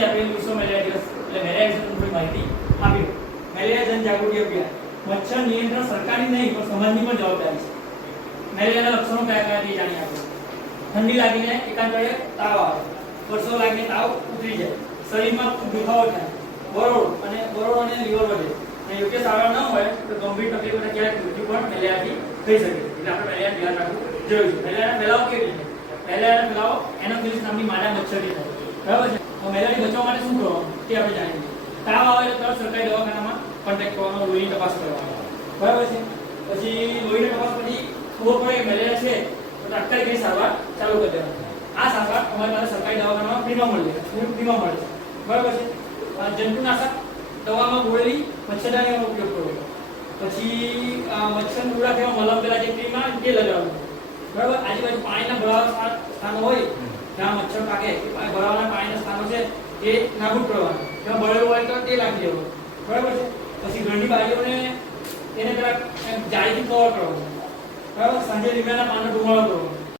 વર્ષથી આપેલું વિશ્વ મેલેરિયા દિવસ એટલે મેલેરિયા વિશે થોડી માહિતી આપી. મેલેરિયા જનજાગૃતિ અભિયાન. મચ્છર નિયંત્રણ સરકારની નહીં, પણ સમાજની પણ જવાબદારી છે. મેલેરિયાના લક્ષણો કયા કયા તે જાણી આપો. ઠંડી લાગીને એકાંતરે તાવ આવે. વર્ષો લાગીને તાવ ઉતરી જાય. શરીરમાં દુખાવો થાય. બરોડ અને બરોડ અને લીવર વધે. અને યોગ્ય સારવાર ન હોય તો ગંભીર તકલીફ અને ક્યારેક મૃત્યુ પણ મેલેરિયાથી થઈ શકે એટલે આપણે મેલેરિયા ધ્યાન રાખવું જરૂરી છે. મેલેરિયાનો ફેલાવો કેવી રીતે? મેલેરિયાનો ફેલાવો એનોફિલિસ નામની માદા મચ્છરથી થાય. બરાબર છે? તો મેલેરિયાથી બચવા માટે શું કરવાનું? તે આપણે જાણીએ. તાવ આવે તો સરકારી દવાખાનામાં કોન્ટેક્ટ કરવાનો, લોહીની તપાસ કરવાનો. બરાબર છે? પછી લોહીની તપાસ પછી ખબર પડે મેલેરિયા છે, તો તાત્કાલિક એની સારવાર ચાલુ કરી દેવાની. આ સારવાર અમારી પાસે સરકારી દવાખાનામાં ફ્રીમાં મળી ફ્રીમાં મળે છે બરાબર છે? જંતુનાશક દવામાં બોળેલી મચ્છરદાનીનો ઉપયોગ કરવો પછી મચ્છર ઉડા થવા મલમ પેલા જે ક્રીમ આવે તે લગાવવું બરાબર? આજુબાજુ પાણીના ભરાવા સ્થા- સ્થાનો હોય જ્યાં મચ્છર પાકે પા- ભરાવાના પાણીના સ્થાનો છે એ નાબૂદ કરવાના. જ્યાં ભરેલું હોય તો તે લાગી દેવો બરાબર છે? પછી ઘરની બાજુઓને એને એમ જાળીથી કવર કરવાનું. બરાબર? સાંજે લીમડાના પાનનો ધુમાડો કરવો